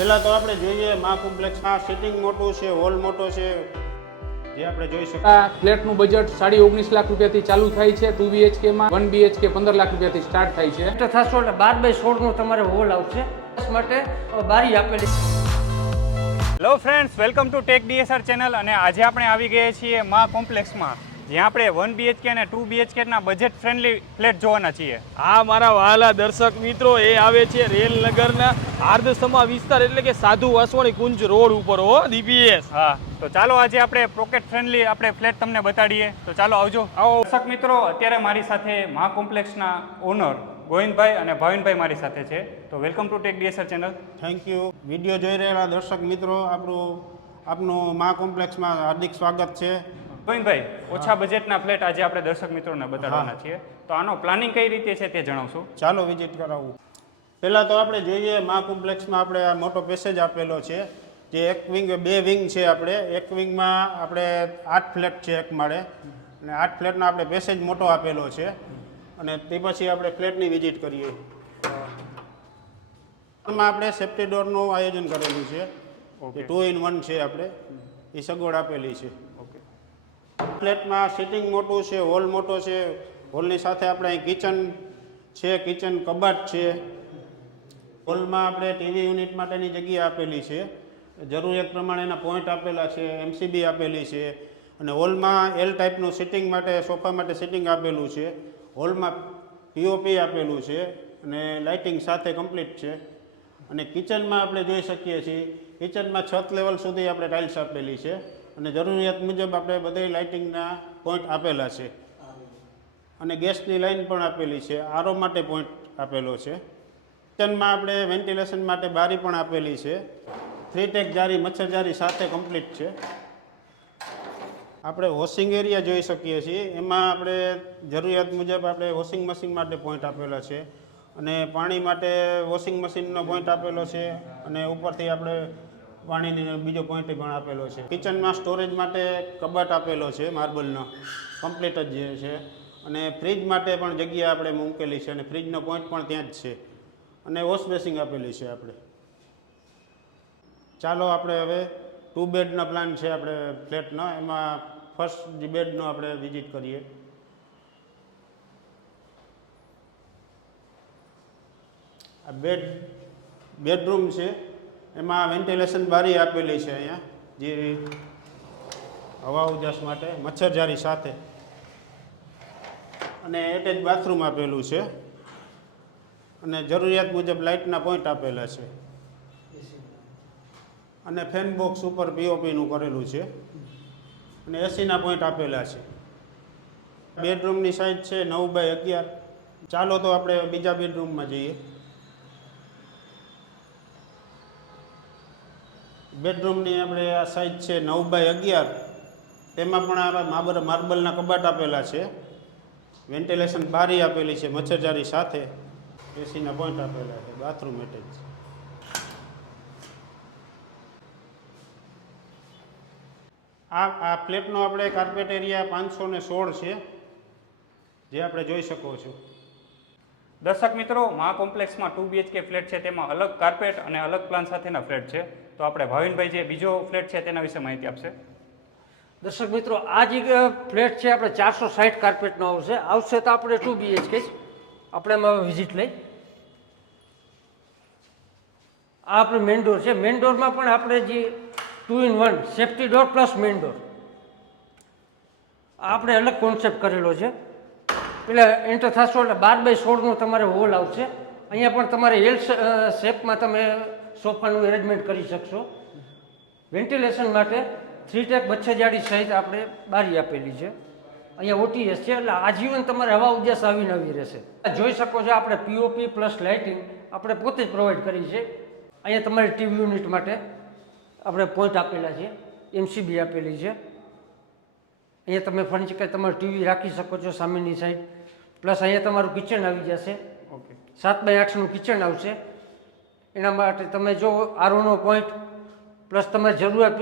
પહેલાં તો આપણે જોઈએ મા કોમ્પ્લેક્સમાં સિટિંગ મોટું છે, હોલ મોટો છે, જે આપણે જોઈ શકીએ. આ ફ્લેટનું બજેટ 19.5 લાખ રૂપિયાથી ચાલુ થાય છે. 2 BHK માં 1 BHK 15 લાખ રૂપિયાથી સ્ટાર્ટ થાય છે. તો થશો એટલે 12 બાય 16 નો તમારે હોલ આવશે. બસ માટે બારી આપેલી. Hello friends, welcome to take DSR channel. અને આજે આપણે આવી ગયા છીએ મા કોમ્પ્લેક્સમાં, જ્યાં આપણે 1 BHK અને 2 BHKના બજેટ ફ્રેન્ડલી ફ્લેટ જોવાના છીએ. આ મારા વહાલા દર્શક મિત્રો, એ આવે છે રેલનગરના આર્ધસમા વિસ્તાર એટલે કે સાધુ વાસવાણી કુંજ રોડ ઉપર હો DPS. હા, તો ચાલો આજે આપણે પોકેટ ફ્રેન્ડલી આપણે ફ્લેટ તમને બતાડીએ. તો ચાલો આવજો. આવો દર્શક મિત્રો, અત્યારે મારી સાથે મા કોમ્પ્લેક્સના ઓનર ગોવિંદભાઈ અને ભાવિનભાઈ મારી સાથે છે. તો welcome to take DSR channel. Thank you. Video જોઈ રહેલા દર્શક મિત્રો, આપનું મા કોમ્પ્લેક્સમાં હાર્દિક સ્વાગત છે. ગોવિંદભાઈ, ઓછા બજેટના ફ્લેટ આજે આપણે દર્શક મિત્રોને બતાડવાના છીએ. તો આનો પ્લાનિંગ કઈ રીતે છે તે જણાવશું. ચાલો વિઝિટ કરાવું. પહેલાં તો આપણે જોઈએ મા કોમ્પ્લેક્સમાં આપણે આ મોટો પેસેજ આપેલો છે, જે એક વિંગ, બે વિંગ છે. આપણે એક વિંગમાં આપણે 8 ફ્લેટ છે એક માળે, અને 8 ફ્લેટનો આપણે પેસેજ મોટો આપેલો છે. અને તે પછી આપણે ફ્લેટની વિઝિટ કરીએ. એમાં આપણે સેફ્ટી ડોરનું આયોજન કરેલું છે, કે 2 in 1 છે. આપણે એ સગવડ આપેલી છે. ફ્લેટમાં સિટિંગ મોટું છે, હોલ મોટો છે. હોલની સાથે આપણે અહીં કિચન છે, કિચન કબાટ છે. હોલમાં આપણે ટીવી યુનિટ માટેની જગ્યા આપેલી છે, જરૂરિયાત પ્રમાણેના પોઈન્ટ આપેલા છે, MCB આપેલી છે. અને હોલમાં L ટાઈપનું સિટિંગ માટે, સોફા માટે સિટિંગ આપેલું છે. હોલમાં POP આપેલું છે અને લાઇટિંગ સાથે કમ્પ્લીટ છે. અને કિચનમાં આપણે જોઈ શકીએ છીએ, કિચનમાં છત લેવલ સુધી આપણે ટાઇલ્સ આપેલી છે, અને જરૂરિયાત મુજબ આપણે બધે લાઇટિંગના પોઈન્ટ આપેલા છે. અને ગેસની લાઇન પણ આપેલી છે, આરો માટે પોઈન્ટ આપેલો છે. કિચનમાં આપણે વેન્ટિલેશન માટે બારી પણ આપેલી છે. 3 ટેક જારી, મચ્છર જારી સાથે કમ્પ્લીટ છે. આપણે વોશિંગ એરિયા જોઈ શકીએ છીએ, એમાં આપણે જરૂરિયાત મુજબ આપણે વોશિંગ મશીન માટે પોઈન્ટ આપેલા છે, અને પાણી માટે વોશિંગ મશીનનો પોઈન્ટ આપેલો છે, અને ઉપરથી આપણે પાણીનો બીજો પોઈન્ટ પણ આપેલો છે. કિચનમાં સ્ટોરેજ માટે કબાટ આપેલો છે, માર્બલનો કમ્પ્લીટ જ જે છે. અને ફ્રીજ માટે પણ જગ્યા આપણે મૂકેલી છે, અને ફ્રીજનો પોઈન્ટ પણ ત્યાં જ છે. અને વોશ બેસિંગ આપેલી છે આપણે. ચાલો આપણે હવે 2 બેડનો પ્લાન છે આપણે ફ્લેટનો, એમાં ફર્સ્ટ જે બેડનો આપણે વિઝિટ કરીએ. આ બેડરૂમ છે, એમાં વેન્ટિલેશન બારી આપેલી છે અહીંયા, જે હવા ઉજાસ માટે, મચ્છરજારી સાથે. અને એટેચ બાથરૂમ આપેલું છે, અને જરૂરિયાત મુજબ લાઇટના પોઈન્ટ આપેલા છે. અને ફેન બોક્સ ઉપર POPનું કરેલું છે, અને એસીના પોઈન્ટ આપેલા છે. બેડરૂમની સાઇઝ છે 9 બાય 11. ચાલો તો આપણે બીજા બેડરૂમમાં જઈએ. બેડરૂમની આપણે આ સાઇઝ છે 9 બાય 11. તેમાં પણ આ માર્બલના કબાટ આપેલા છે, વેન્ટિલેશન બારી આપેલી છે મચ્છરજારી સાથે, એસીના પોઈન્ટ આપેલા છે, બાથરૂમ એટેચ. આ ફ્લેટનો આપણે કાર્પેટ એરિયા 516 છે, જે આપણે જોઈ શકો છો. દર્શક મિત્રો, મા કોમ્પ્લેક્સમાં 2 BHK ફ્લેટ છે, તેમાં અલગ કાર્પેટ અને અલગ પ્લાન સાથેના ફ્લેટ છે. તો આપણે ભાવિનભાઈ જે બીજો ફ્લેટ છે તેના વિશે માહિતી આપશે. દર્શક મિત્રો, આ જે ફ્લેટ છે આપણે 460 કાર્પેટનો આવશે તો આપણે 2 BHK આપણે એમાં વિઝિટ લઈ. આ આપણે મેઇન ડોર છે. મેઇન ડોરમાં પણ આપણે જે 2 in 1 safety door plus main door, આપણે અલગ કોન્સેપ્ટ કરેલો છે. એટલે એન્ટર થશો એટલે 12 બાય 16 નો તમારે હોલ આવશે. અહીંયા પણ તમારે L શેપમાં તમે સોફાનું એરેન્જમેન્ટ કરી શકશો. વેન્ટિલેશન માટે 3 ટેક મચ્છરજાળી સહિત આપણે બારી આપેલી છે. અહીંયા OTS છે, એટલે આજીવન તમારે હવા ઉજાસ આવીને આવી રહેશે. જોઈ શકો છો આપણે POP પ્લસ લાઇટિંગ આપણે પોતે જ પ્રોવાઈડ કરી છે. અહીંયા તમારી ટીવી યુનિટ માટે આપણે પોઈન્ટ આપેલા છે, MCB આપેલી છે. અહીંયા તમે ફર્નિચર કે તમારું ટીવી રાખી શકો છો સામેની સાઈડ. પ્લસ અહીંયા તમારું કિચન આવી જશે. 7 બાય 8નું કિચન આવશે. એના માટે તમે જો આરોનો પોઈન્ટ, પ્લસ તમારે જરૂરિયાત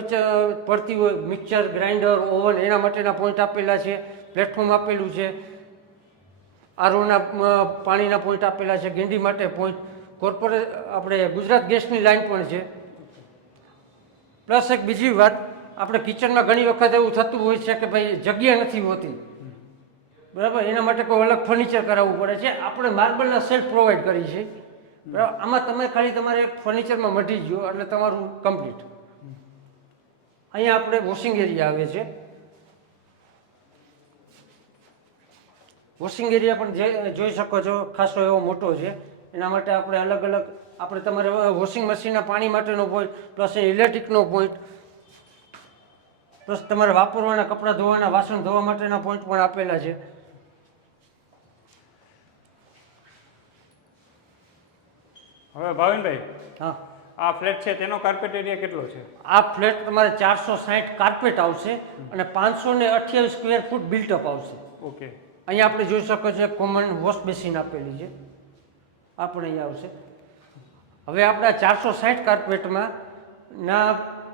પડતી હોય મિક્સર, ગ્રાઇન્ડર, ઓવન, એના માટેના પોઈન્ટ આપેલા છે. પ્લેટફોર્મ આપેલું છે. આરોના પાણીના પોઈન્ટ આપેલા છે. ગેંડી માટે પોઈન્ટ, કોર્પોરેટ આપણે ગુજરાત ગેસની લાઇન પણ છે. પ્લસ એક બીજી વાત, આપણે કિચનમાં ઘણી વખત એવું થતું હોય છે કે ભાઈ જગ્યા નથી હોતી, બરાબર, એના માટે કોઈ અલગ ફર્નિચર કરાવવું પડે છે. આપણે માર્બલના સેલ્ફ પ્રોવાઈડ કરી છે, બરાબર. આમાં તમે ખાલી તમારે ફર્નિચરમાં મટી ગયો એટલે તમારું કમ્પ્લીટ. અહીંયા આપણે વોશિંગ એરિયા આવે છે. વોશિંગ એરિયા પણ જે જોઈ શકો છો ખાસો એવો મોટો છે. એના માટે આપણે અલગ અલગ આપણે તમારે વોશિંગ મશીનના પાણી માટેનો પોઈન્ટ, પ્લસ ઇલેક્ટ્રિકનો પોઈન્ટ, પ્લસ તમારે વાપરવાના કપડાં ધોવાના વાસણ ધોવા માટેના પોઈન્ટ પણ આપેલા છે. હવે ભાવિનભાઈ, હા, આ ફ્લેટ છે તેનો કાર્પેટ એરિયા કેટલો છે? આ ફ્લેટ તમારે 460 કાર્પેટ આવશે અને 528 સ્ક્વેર ફૂટ બિલ્ટઅપ આવશે. ઓકે. અહીંયા આપણે જોઈ શકો છો કોમન વોશ બેસિન આપેલી છે, આ પણ અહીંયા આવશે. હવે આપણા 460 કાર્પેટમાં ના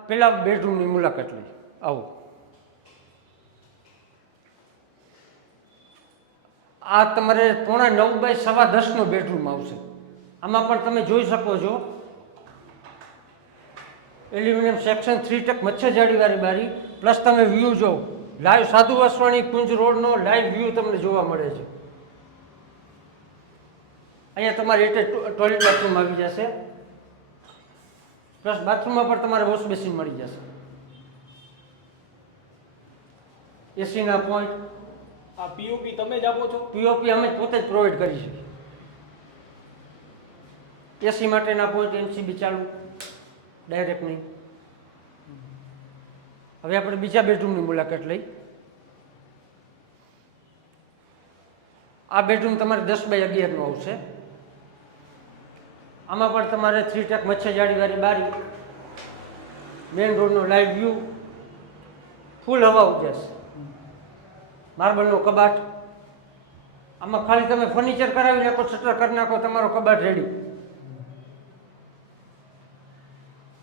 પેલા બેડરૂમની મુલાકાત લઈ આવો. આ તમારે 9.5 બાય 10.25 બેડરૂમ આવશે. આમાં પણ તમે જોઈ શકો છો એલ્યુમિનિયમ સેક્શન 3 ટક મચ્છરજાળીવાળી બારી, પ્લસ તમે વ્યૂ જો લાઈવ સાધુ વાસવાણી કુંજ રોડનો લાઈવ વ્યૂ તમને જોવા મળે છે. અહીંયા તમારે ટોયલેટ બાથરૂમ આવી જશે, પ્લસ બાથરૂમમાં પણ તમારે વોશ બેસિન મળી જશે. એસીના પોઈન્ટ, આ પીઓપી તમે જ આપો છો? પીઓપી અમે પોતે જ પ્રોવાઈડ કરી શકીએ. એસી માટેના પોઈન્ટ એમસીબી ચાલુ, ડાયરેક્ટ નહીં. હવે આપણે બીજા બેડરૂમની મુલાકાત લઈ. આ બેડરૂમ તમારે 10 બાય 11 નો આવશે. આમાં પણ તમારે 3 ટક મચ્છરજાળીવાળી બારી, મેઇન રોડનો લાઈવ વ્યૂ, ફૂલ હવા ઉજાસ, માર્બલનો કબાટ. આમાં ખાલી તમે ફર્નિચર કરાવી નાખો, શટર કરી નાખો, તમારો કબાટ રેડી.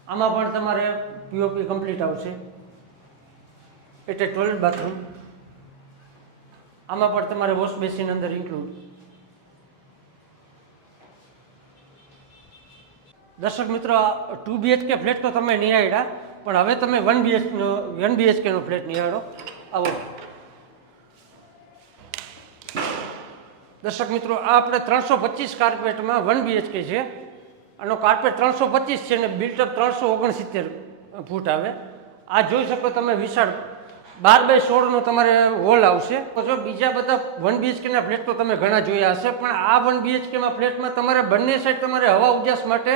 આમાં પણ તમારે પીઓપી કમ્પ્લીટ આવશે. એટલે ટોયલેટ બાથરૂમ, આમાં પણ તમારે વોશ બેસિન અંદર ઇન્ક્લુડ. દર્શક મિત્રો, 2 BHK ફ્લેટ તો તમે નિહાળ્યા, પણ હવે તમે 1 BHK નો ફ્લેટ નિહાળો. આવો દર્શક મિત્રો, આ આપણે 325 કાર્પેટમાં 1 BHK છે. આનો કાર્પેટ 325 છે અને બિલ્ટઅપ 369 ફૂટ આવે. આ જોઈ શકો તમે વિશાળ 12 બાય 16 નો તમારે હોલ આવશે. તો જો બીજા બધા 1 BHK ના ફ્લેટ તો તમે ઘણા જોયા હશે, પણ આ 1 BHK માં ફ્લેટમાં તમારે બંને સાઈડ તમારે હવા ઉજાસ માટે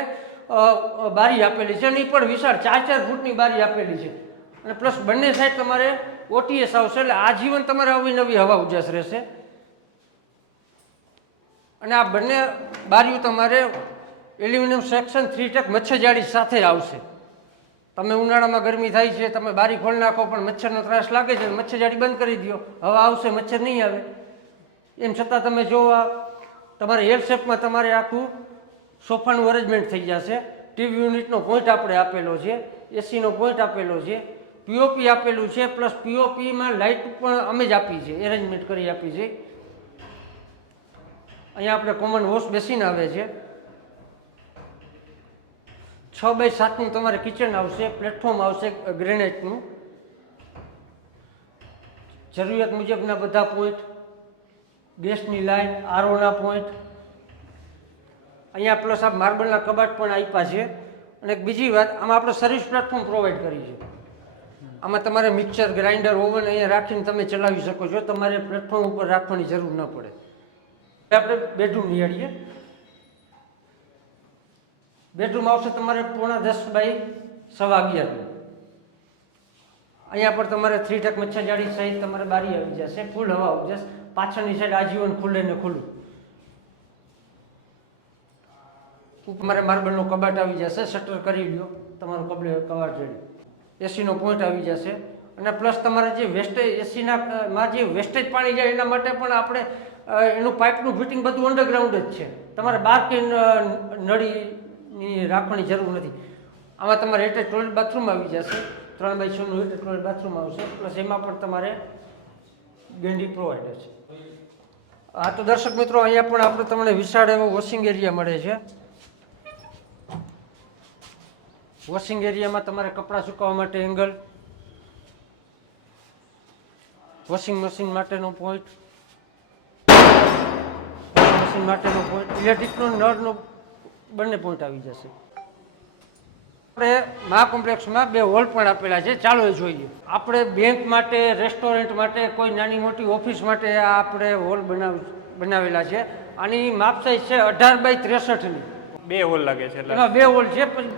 બારી આપેલી છે, અને એ પણ વિશાળ 4-4 ફૂટની બારી આપેલી છે. અને પ્લસ બંને સાઈડ તમારે OTS આવશે, એટલે આજીવન તમારે અવનવી હવા ઉજાસ રહેશે. અને આ બંને બારીઓ તમારે એલ્યુમિનિયમ સેક્શન 3 ટક મચ્છરજાળી સાથે આવશે. તમે ઉનાળામાં ગરમી થાય છે, તમે બારી ખોલી નાખો પણ મચ્છરનો ત્રાસ લાગે છે, મચ્છરજાળી બંધ કરી દો, હવા આવશે, મચ્છર નહીં આવે. એમ છતાં તમે જો તમારે એલ શેપમાં તમારે આખું સોફાનું અરેન્જમેન્ટ થઈ જશે. ટીવી યુનિટનો પોઈન્ટ આપણે આપેલો છે, એસીનો પોઈન્ટ આપેલો છે, પીઓપી આપેલું છે, પ્લસ પીઓપીમાં લાઇટ પણ અમે જ આપી છે, એરેન્જમેન્ટ કરી આપી છે. અહીંયા આપણે કોમન વોશ બેસિન આવે છે. 6 બાય 7નું તમારે કિચન આવશે, પ્લેટફોર્મ આવશે ગ્રેનાઇટનું. જરૂરિયાત મુજબના બધા પોઈન્ટ, ગેસની લાઈન, આરઓના પોઈન્ટ. અહીંયા પ્લસ આ માર્બલના કબાટ પણ આપ્યા છે. અને એક બીજી વાત, આમાં આપણે સર્વિસ પ્લેટફોર્મ પ્રોવાઈડ કરી છે. આમાં તમારે મિક્સર, ગ્રાઇન્ડર, ઓવન અહીંયા રાખીને તમે ચલાવી શકો છો. તમારે પ્લેટફોર્મ ઉપર રાખવાની જરૂર ન પડે. આપણે બેડરૂમ નિહાળીએ. બેડરૂમ આવશે તમારે 9.5 બાય 11.25. અહીંયા પર તમારે 3 ટક મચ્છરજાળી સહિત તમારે બારી આવી જશે, ફૂલ હવા આવી જશે. પાછળની સાઈડ આજીવન ખુલ્લે ને ખુલ્લું. તમારે માર્બલનો કબાટ આવી જશે, શટર કરી લ્યો, તમારું કબાટ રેડી. એસીનો પોઈન્ટ આવી જશે. અને પ્લસ તમારે જે વેસ્ટેજ એસીનામાં જે વેસ્ટેજ પાણી જાય એના માટે પણ આપણે એનું પાઇપનું ફિટિંગ બધું અંડરગ્રાઉન્ડ જ છે. તમારે બહાર કે નળીની રાખવાની જરૂર નથી. આમાં તમારે એટેચ ટોયલેટ બાથરૂમ આવી જશે, 3 બાય 6 નું એટેચ ટોયલેટ બાથરૂમ આવશે, પ્લસ એમાં પણ તમારે ગેંડી પ્રોવાઈડ છે. હા તો દર્શક મિત્રો, અહીંયા પણ આપણે તમને વિશાળ એવો વોશિંગ એરિયા મળે છે. વોશિંગ એરિયામાં તમારે કપડાં સુકવવા માટે એંગલ, વોશિંગ મશીન માટેનો પોઈન્ટ, વોશિંગ મશીન માટેનો પોઈન્ટ, ઇલેક્ટ્રિકનો નળનો બંને પોઈન્ટ આવી જશે. આપણે મહા કોમ્પ્લેક્સમાં 2 હોલ પણ આપેલા છે, ચાલો એ જોઈએ. આપણે બેંક માટે, રેસ્ટોરન્ટ માટે, કોઈ નાની મોટી ઓફિસ માટે આ આપણે હોલ બનાવેલા છે. આની માપ સાઈઝ છે 18x63 ની. 2 હોલ લાગે છે એટલે એમાં 2 હોલ છે, પણ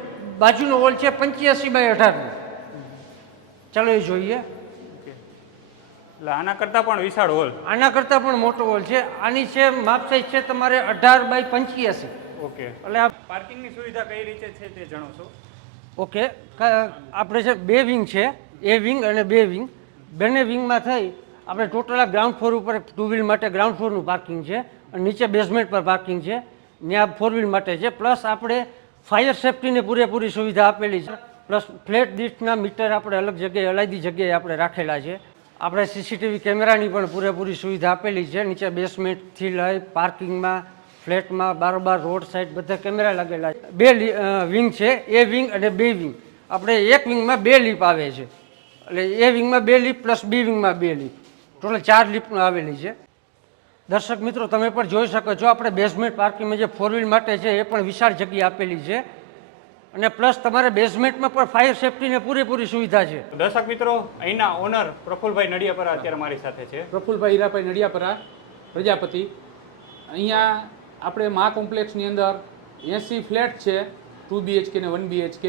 બાજુનો હોલ છે 85x18 નો. ચાલો એ જોઈએ. એટલે આના કરતાં પણ વિશાળ હોલ. આના કરતાં પણ મોટો હોલ છે. આની છે માપ સાઈઝ છે તમારે 18x85. ઓકે. એટલે આ પાર્કિંગની સુવિધા કઈ રીતે છે તે જણાવશો? ઓકે, આપણે છે 2 વિંગ છે, એ વિંગ અને 2 વિંગ. બંને વિંગમાં થઈ આપણે ટોટલ આ ગ્રાઉન્ડ ફ્લોર ઉપર 2 વ્હીલ માટે ગ્રાઉન્ડ ફ્લોરનું પાર્કિંગ છે અને નીચે બેઝમેન્ટ પર પાર્કિંગ છે, ત્યાં 4 વ્હીલ માટે છે. પ્લસ આપણે ફાયર સેફ્ટીની પૂરેપૂરી સુવિધા આપેલી છે. પ્લસ ફ્લેટ દીઠના મીટર આપણે અલગ જગ્યાએ અલાયદી જગ્યાએ આપણે રાખેલા છે. આપણે સીસીટીવી કેમેરાની પણ પૂરેપૂરી સુવિધા આપેલી છે. નીચે બેસમેન્ટથી લઈ પાર્કિંગમાં, ફ્લેટમાં, બારોબાર રોડ સાઈડ બધા કેમેરા લાગેલા છે. 2 વિંગ છે, એ વિંગ અને 2 વિંગ. આપણે એક વિંગમાં 2 લીપ આવે છે, એટલે એ વિંગમાં 2 લીપ પ્લસ બી વિંગમાં 2 લીપ, ટોટલ 4 લીપનું આવેલી છે. દર્શક મિત્રો તમે પણ જોઈ શકો છો, આપણે બેઝમેન્ટ પાર્કિંગમાં જે 4 વ્હીલ માટે છે એ પણ વિશાળ જગ્યા આપેલી છે. અને પ્લસ તમારે બેઝમેન્ટમાં પણ ફાયર સેફ્ટીને પૂરેપૂરી સુવિધા છે. દર્શક મિત્રો, અહીંના ઓનર પ્રફુલભાઈ નડિયાપરા અત્યારે મારી સાથે છે. પ્રફુલભાઈ હીરાભાઈ નડિયાપરા પ્રજાપતિ. અહીંયા આપણે મહા કોમ્પ્લેક્સની અંદર 80 ફ્લેટ છે, 2 BHK ને 1 BHK.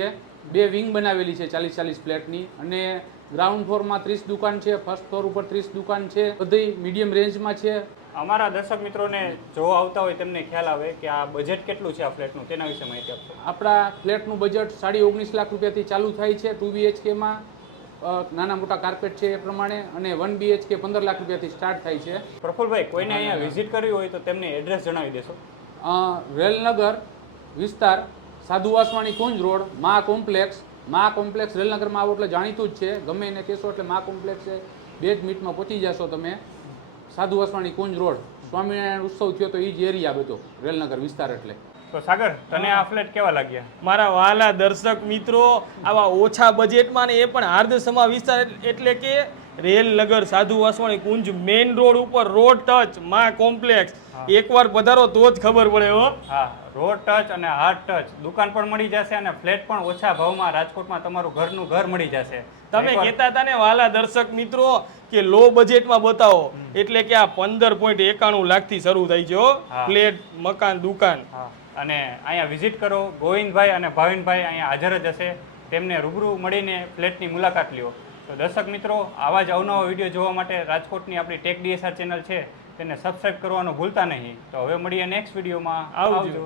2 વિંગ બનાવેલી છે 40 ફ્લેટની, અને ગ્રાઉન્ડ ફ્લોરમાં 30 દુકાન છે, ફર્સ્ટ ફ્લોર ઉપર 30 દુકાન છે, બધી મીડિયમ રેન્જમાં છે. અમારા દર્શક મિત્રોને જોવા આવતા હોય તેમને ખ્યાલ આવે કે આ બજેટ કેટલું છે આ ફ્લેટનું, તેના વિશે માહિતી આપશો. આપણા ફ્લેટનું બજેટ 19.5 લાખ રૂપિયાથી ચાલુ થાય છે. 2 BHKમાં નાના મોટા કાર્પેટ છે એ પ્રમાણે, અને 1 BHK 15 લાખ રૂપિયાથી સ્ટાર્ટ થાય છે. પ્રફુલભાઈ, કોઈને અહીંયા વિઝિટ કરવી હોય તો તેમને એડ્રેસ જણાવી દેશો. રેલનગર વિસ્તાર, સાધુ વાસવાણી કુંજ રોડ, મહા કોમ્પ્લેક્સ. મહા કોમ્પ્લેક્સ રેલનગરમાં આવો એટલે જાણીતું જ છે, ગમે એને કહેશો એટલે મહા કોમ્પ્લેક્સ છે, 2 જ મિનિટમાં પહોંચી જશો તમે. સાધુ વાસવાણી કુંજ રોડ, સ્વામિનારાયણ ઉત્સવ થયો તો એ જ એરિયા બધો રેલનગર વિસ્તાર. એટલે તો સાગર, તને આ ફ્લેટ કેવા લાગ્યા? મારા વાલા દર્શક મિત્રો, આવા ઓછા બજેટમાં ને એ પણ હાર્દસમા વિસ્તાર એટલે કે રેલનગર સાધુ વાસવાણી કુંજ મેઇન રોડ ઉપર, રોડ ટચ મા કોમ્પ્લેક્સ. એકવાર પધારો તો જ ખબર પડે હો. હા, રોડ ટચ અને હાર્ટ ટચ દુકાન પણ મળી જશે, અને ફ્લેટ પણ ઓછા ભાવમાં રાજકોટમાં તમારું ઘરનું ઘર મળી જશે. તમે કહેતા હતા ને વાલા દર્શક મિત્રો કે લો બજેટમાં બતાવો, એટલે કે આ 15.91 લાખથી શરૂ થાય છે હો, ફ્લેટ, મકાન, દુકાન. હા, અને અહીંયા વિઝિટ કરો. ગોવિંદભાઈ અને ભાવિનભાઈ અહીંયા હાજર જ હશે, તેમને રૂબરૂ મળીને ફ્લેટની મુલાકાત લ્યો. તો દર્શક મિત્રો, આવા જ અવનવા વિડીયો જોવા માટે રાજકોટની આપણી ટેક DSR ચેનલ છે તેને સબસ્ક્રાઇબ કરવાનું ભૂલતા નહીં. તો હવે મળીએ નેક્સ્ટ વિડીયોમાં. આવજો.